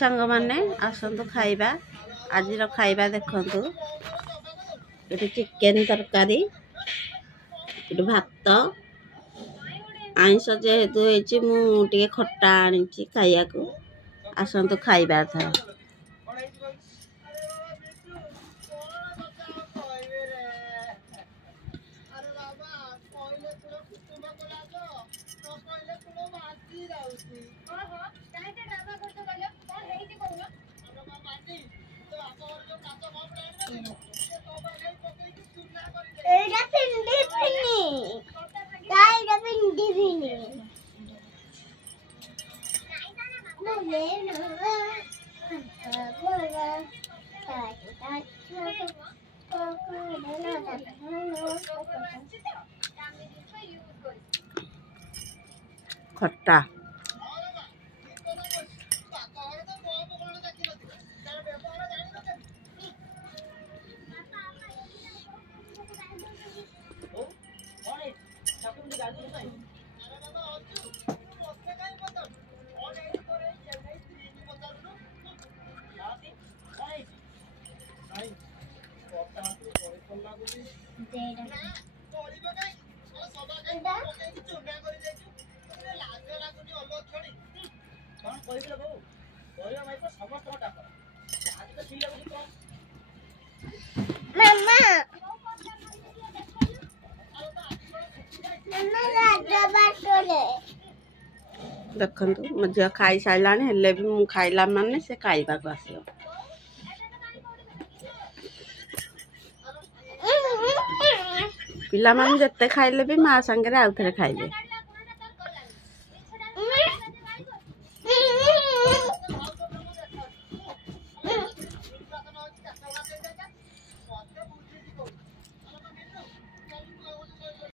सांग मैंने आसतु खाइबा आज खाइबा देखु ये चिकेन तरकारी ये भात आइंस जेहेतु मुझे खट्टा आनी खाया को आसतु खाइबा था। खट्टा देखु मो झील खाई सारा हेले भी मु खाइला माने से खाइबा को आसियो। पिला माने जत्ते खाइले भी माँ संगे आउ थे खाइबे।